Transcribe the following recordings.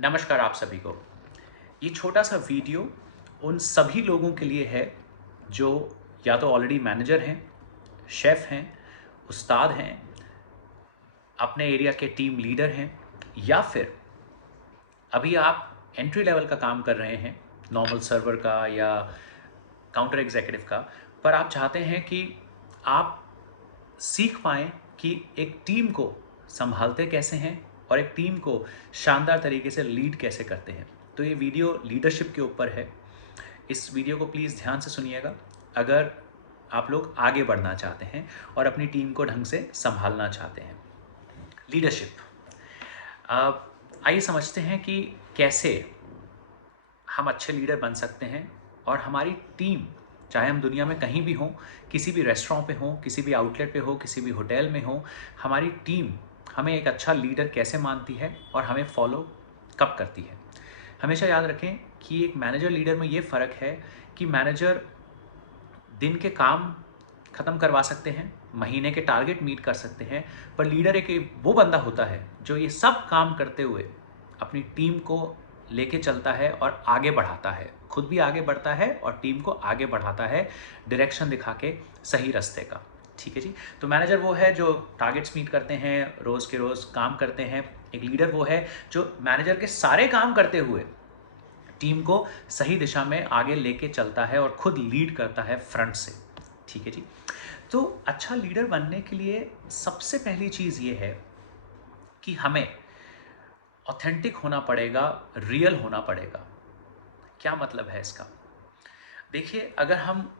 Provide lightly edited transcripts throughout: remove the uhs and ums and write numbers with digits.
नमस्कार आप सभी को। ये छोटा सा वीडियो उन सभी लोगों के लिए है जो या तो ऑलरेडी मैनेजर हैं, शेफ़ हैं, उस्ताद हैं, अपने एरिया के टीम लीडर हैं या फिर अभी आप एंट्री लेवल का काम कर रहे हैं, नॉर्मल सर्वर का या काउंटर एग्जीक्यूटिव का, पर आप चाहते हैं कि आप सीख पाएँ कि एक टीम को सँभालते कैसे हैं और एक टीम को शानदार तरीके से लीड कैसे करते हैं। तो ये वीडियो लीडरशिप के ऊपर है। इस वीडियो को प्लीज़ ध्यान से सुनिएगा, अगर आप लोग आगे बढ़ना चाहते हैं और अपनी टीम को ढंग से सँभालना चाहते हैं। लीडरशिप, आइए समझते हैं कि कैसे हम अच्छे लीडर बन सकते हैं और हमारी टीम, चाहे हम दुनिया में कहीं भी हों, किसी भी रेस्टोरेंट पे हों, किसी भी आउटलेट पे हो, किसी भी होटल में हो, हमारी टीम हमें एक अच्छा लीडर कैसे मानती है और हमें फॉलो कब करती है। हमेशा याद रखें कि एक मैनेजर लीडर में ये फ़र्क है कि मैनेजर दिन के काम ख़त्म करवा सकते हैं, महीने के टारगेट मीट कर सकते हैं, पर लीडर एक वो बंदा होता है जो ये सब काम करते हुए अपनी टीम को लेके चलता है और आगे बढ़ाता है, खुद भी आगे बढ़ता है और टीम को आगे बढ़ाता है, डायरेक्शन दिखा के सही रास्ते का। ठीक है जी। तो मैनेजर वो है जो टारगेट्स मीट करते हैं, रोज़ के रोज़ काम करते हैं। एक लीडर वो है जो मैनेजर के सारे काम करते हुए टीम को सही दिशा में आगे लेके चलता है और खुद लीड करता है फ्रंट से। ठीक है जी। तो अच्छा लीडर बनने के लिए सबसे पहली चीज़ ये है कि हमें ऑथेंटिक होना पड़ेगा, रियल होना पड़ेगा। क्या मतलब है इसका? देखिए, अगर हम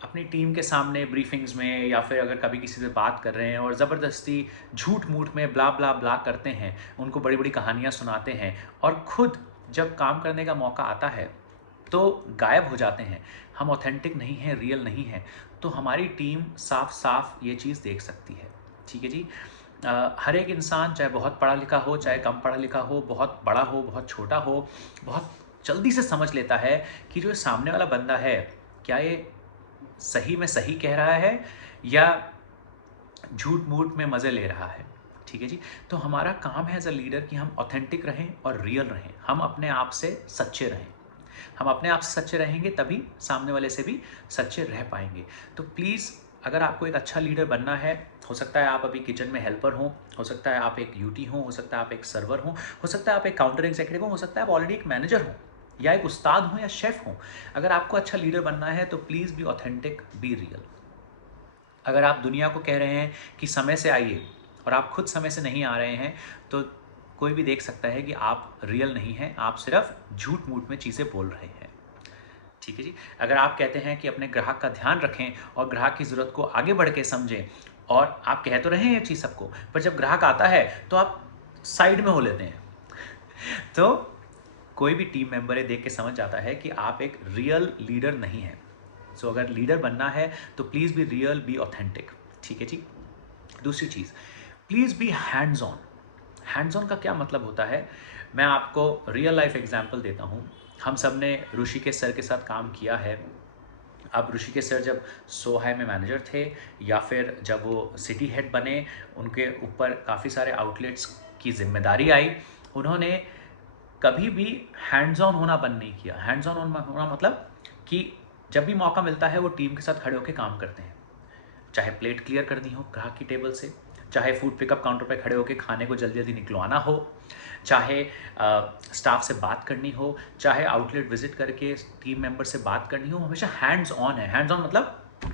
अपनी टीम के सामने ब्रीफिंग्स में या फिर अगर कभी किसी से बात कर रहे हैं और ज़बरदस्ती झूठ-मूठ में ब्ला, ब्ला, ब्ला करते हैं, उनको बड़ी-बड़ी कहानियाँ सुनाते हैं और खुद जब काम करने का मौका आता है, तो गायब हो जाते हैं। हम ऑथेंटिक नहीं हैं, रियल नहीं हैं, तो हमारी टीम साफ-साफ ये चीज़ देख सकती है। ठीक है जी? हर एक इंसान चाहे बहुत पढ़ा लिखा हो, चाहे कम पढ़ा लिखा हो, बहुत बड़ा हो, बहुत छोटा हो, बहुत जल्दी से समझ लेता है कि जो सामने वाला बंदा है, क्या ये सही में सही कह रहा है या झूठ-मूठ में मज़े ले रहा है। ठीक है जी? तो हमारा काम है एज़ अ लीडर कि हम ऑथेंटिक रहें और रियल रहें। हम अपने आप से सच्चे रहें। हम अपने आप से सच्चे रहेंगे तभी सामने वाले से भी सच्चे रह पाएँगे। तो प्लीज़, अगर आपको एक अच्छा लीडर बनना है, हो सकता है आप अभी किचन में हेल्पर हों, हो सकता है आप एक यूटी हों, हो सकता है आप एक सर्वर हों, हो सकता है आप एक काउंटर एग्ज़ीक्यूटिव हों, हो सकता है आप ऑलरेडी एक मैनेजर हों या एक उस्ताद हों या शेफ़ हों। अगर आपको अच्छा लीडर बनना है तो please be authentic, be real. अगर आप दुनिया को कह रहे हैं कि समय से आइए और आप खुद समय से नहीं आ रहे हैं, तो कोई भी देख सकता है कि आप रियल नहीं हैं, आप सिर्फ़ झूठ-मूठ में चीज़ें बोल रहे हैं। ठीक है जी। अगर आप कहते हैं कि अपने ग्राहक का ध्यान रखें और ग्राहक की ज़रूरत को आगे बढ़ के समझें और आप कह तो रहे हैं ये चीज़ सबको, पर जब ग्राहक आता है तो आप साइड में हो लेते हैं। तो कोई भी टीम मेंबर ये देख के समझ जाता है कि आप एक रियल लीडर नहीं हैं। सो अगर लीडर बनना है तो please be real, be authentic. ठीक है जी। दूसरी चीज़, please be hands on. Hands on का क्या मतलब होता है? मैं आपको रियल लाइफ एग्जांपल देता हूँ। हम सब ने ऋषिकेश सर के साथ काम किया है। अब ऋषिकेश सर जब सोहाई में मैनेजर थे या फिर जब वो सिटी हेड बने, उनके ऊपर काफ़ी सारे आउटलेट्स की ज़िम्मेदारी आई, उन्होंने कभी भी हैंड्स ऑन होना बंद नहीं किया। हैंड्स ऑन होना मतलब कि जब भी मौका मिलता है वो टीम के साथ खड़े होकर काम करते हैं। चाहे प्लेट क्लियर करनी हो ग्राहक की टेबल से, चाहे फूड पिकअप काउंटर पे खड़े होकर खाने को जल्दी जल्दी निकलवाना हो, चाहे स्टाफ से बात करनी हो, चाहे आउटलेट विजिट करके टीम मेंबर से बात करनी हो, हमेशा हैंड्स ऑन है। हैंड्स ऑन मतलब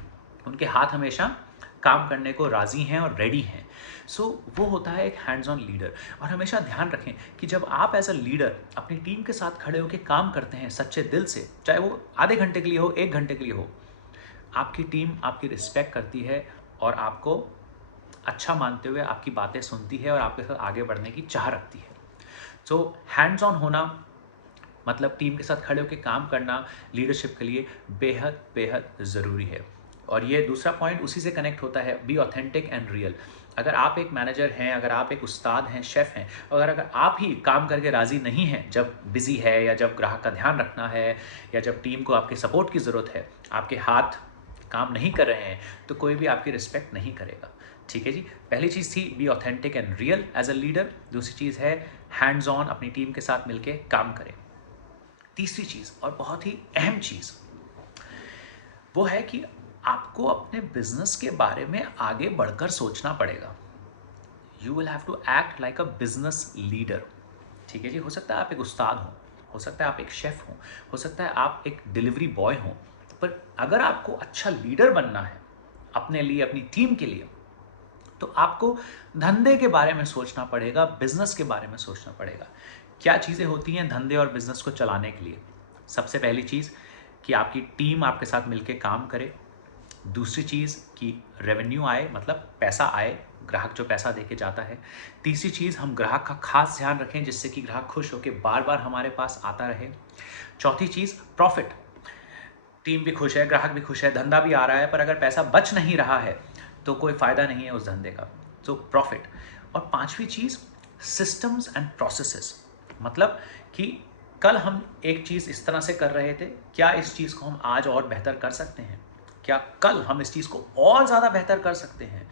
उनके हाथ हमेशा काम करने को राज़ी हैं और रेडी हैं। सो वो होता है एक हैंड्स ऑन लीडर। और हमेशा ध्यान रखें कि जब आप एज अ लीडर अपनी टीम के साथ खड़े होकर काम करते हैं सच्चे दिल से, चाहे वो आधे घंटे के लिए हो, 1 घंटे के लिए हो, आपकी टीम आपकी रिस्पेक्ट करती है और आपको अच्छा मानते हुए आपकी बातें सुनती है और आपके साथ आगे बढ़ने की चाह रखती है। सो हैंड्स ऑन होना मतलब टीम के साथ खड़े होकर काम करना लीडरशिप के लिए बेहद बेहद ज़रूरी है। और ये दूसरा पॉइंट उसी से कनेक्ट होता है, बी ऑथेंटिक एंड रियल। अगर आप एक मैनेजर हैं, अगर आप एक उस्ताद हैं, शेफ़ हैं, और अगर आप ही काम करके राज़ी नहीं हैं, जब बिज़ी है या जब ग्राहक का ध्यान रखना है या जब टीम को आपके सपोर्ट की ज़रूरत है, आपके हाथ काम नहीं कर रहे हैं, तो कोई भी आपकी रिस्पेक्ट नहीं करेगा। ठीक है जी। पहली चीज़ थी be authentic and real as a leader. दूसरी चीज़ है हैंड्स ऑन, अपनी टीम के साथ मिलके काम करें। तीसरी चीज़ और बहुत ही अहम चीज़ वो है कि आपको अपने बिजनेस के बारे में आगे बढ़कर सोचना पड़ेगा। You will have to act like a business leader. ठीक है जी। हो सकता है आप एक उस्ताद हो सकता है आप एक शेफ हो सकता है आप एक डिलीवरी बॉय हो, पर अगर आपको अच्छा लीडर बनना है अपने लिए, अपनी टीम के लिए, तो आपको धंधे के बारे में सोचना पड़ेगा, बिजनेस के बारे में सोचना पड़ेगा। क्या चीज़ें होती हैं धंधे और बिजनेस को चलाने के लिए? सबसे पहली चीज़ कि आपकी टीम आपके साथ मिलकर काम करे। दूसरी चीज़ कि रेवेन्यू आए, मतलब पैसा आए, ग्राहक जो पैसा देके जाता है। तीसरी चीज़ हम ग्राहक का खास ध्यान रखें जिससे कि ग्राहक खुश होकर बार बार हमारे पास आता रहे। चौथी चीज़ प्रॉफिट। टीम भी खुश है, ग्राहक भी खुश है, धंधा भी आ रहा है, पर अगर पैसा बच नहीं रहा है तो कोई फ़ायदा नहीं है उस धंधे का, तो प्रॉफिट। और पांचवी चीज़ सिस्टम्स एंड प्रोसेसेस। मतलब कि कल हम एक चीज़ इस तरह से कर रहे थे, क्या इस चीज़ को हम आज और बेहतर कर सकते हैं? क्या कल हम इस चीज़ को और ज़्यादा बेहतर कर सकते हैं?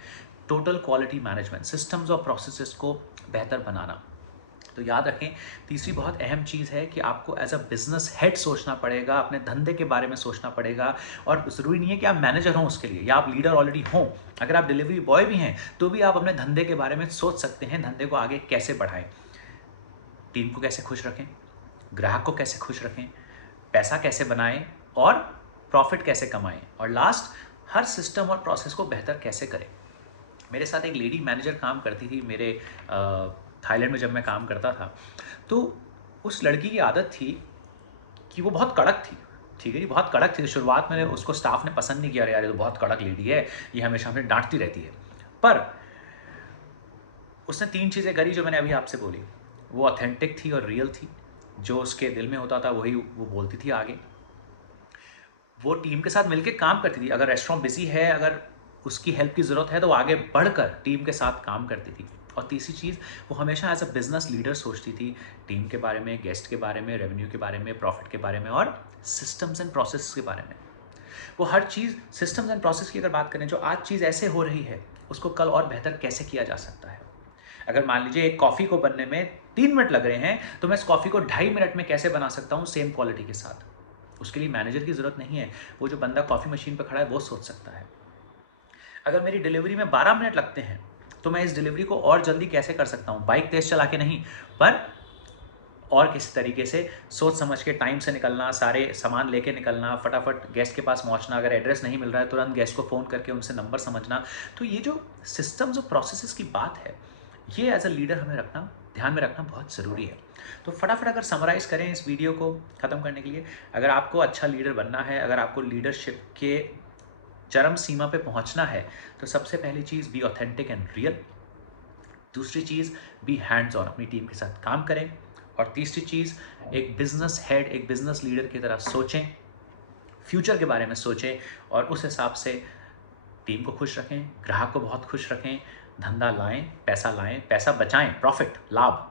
टोटल क्वालिटी मैनेजमेंट, सिस्टम्स और प्रोसेसेस को बेहतर बनाना। तो याद रखें, तीसरी बहुत अहम चीज़ है कि आपको एज अ बिजनेस हेड सोचना पड़ेगा, अपने धंधे के बारे में सोचना पड़ेगा। और ज़रूरी नहीं है कि आप मैनेजर हों उसके लिए, या आप लीडर ऑलरेडी हों। अगर आप डिलीवरी बॉय भी हैं तो भी आप अपने धंधे के बारे में सोच सकते हैं, धंधे को आगे कैसे बढ़ाएं, टीम को कैसे खुश रखें, ग्राहक को कैसे खुश रखें, पैसा कैसे बनाएं और प्रॉफिट कैसे कमाएं, और लास्ट, हर सिस्टम और प्रोसेस को बेहतर कैसे करें। मेरे साथ एक लेडी मैनेजर काम करती थी मेरे थाईलैंड में जब मैं काम करता था। तो उस लड़की की आदत थी कि वो बहुत कड़क थी। ठीक है जी, बहुत कड़क थी। शुरुआत में उसको स्टाफ ने पसंद नहीं किया, अरे यार ये तो बहुत कड़क लेडी है, ये हमेशा हमें डांटती रहती है। पर उसने 3 चीज़ें करी जो मैंने अभी आपसे बोली। वो ऑथेंटिक थी और रियल थी। जो उसके दिल में होता था वही वो बोलती थी आगे। वो टीम के साथ मिलकर काम करती थी। अगर रेस्टोरेंट बिजी है, अगर उसकी हेल्प की ज़रूरत है तो वो आगे बढ़कर टीम के साथ काम करती थी। और तीसरी चीज़, वो हमेशा एज अ बिजनेस लीडर सोचती थी, टीम के बारे में, गेस्ट के बारे में, रेवेन्यू के बारे में, प्रॉफिट के बारे में और सिस्टम्स एंड प्रोसेस के बारे में। वो हर चीज़, सिस्टम्स एंड प्रोसेस की अगर बात करें, जो आज चीज़ ऐसे हो रही है उसको कल और बेहतर कैसे किया जा सकता है। अगर मान लीजिए एक कॉफ़ी को बनने में 3 मिनट लग रहे हैं, तो मैं इस कॉफ़ी को 2.5 मिनट में कैसे बना सकता हूँ सेम क्वालिटी के साथ। उसके लिए मैनेजर की ज़रूरत नहीं है, वो जो बंदा कॉफ़ी मशीन पर खड़ा है वो सोच सकता है। अगर मेरी डिलीवरी में 12 मिनट लगते हैं तो मैं इस डिलीवरी को और जल्दी कैसे कर सकता हूँ, बाइक तेज चला के नहीं, पर और किस तरीके से सोच समझ के टाइम से निकलना, सारे सामान लेके निकलना, फटाफट गेस्ट के पास पहुंचना, अगर एड्रेस नहीं मिल रहा है तुरंत गेस्ट को फ़ोन करके उनसे नंबर समझना। तो ये जो सिस्टम्स और प्रोसेसेस की बात है, ये एज अ लीडर हमें रखना, ध्यान में रखना बहुत ज़रूरी है। तो फटाफट अगर समराइज़ करें इस वीडियो को ख़त्म करने के लिए, अगर आपको अच्छा लीडर बनना है, अगर आपको लीडरशिप के चरम सीमा पे पहुंचना है, तो सबसे पहली चीज़ बी ऑथेंटिक एंड रियल। दूसरी चीज़ बी हैंड्स ऑन, अपनी टीम के साथ काम करें। और तीसरी चीज़, एक बिजनेस हेड, एक बिजनेस लीडर की तरह सोचें, फ्यूचर के बारे में सोचें और उस हिसाब से टीम को खुश रखें, ग्राहक को बहुत खुश रखें, धंधा लाएं, पैसा बचाएं, प्रॉफिट, लाभ।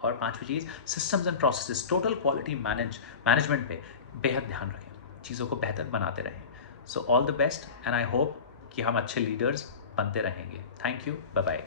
और पांचवी चीज़, systems and processes, total quality management पे बेहद ध्यान रखें, चीज़ों को बेहतर बनाते रहें। So all the best and I hope कि हम अच्छे लीडर्स बनते रहेंगे। Thank you, bye bye.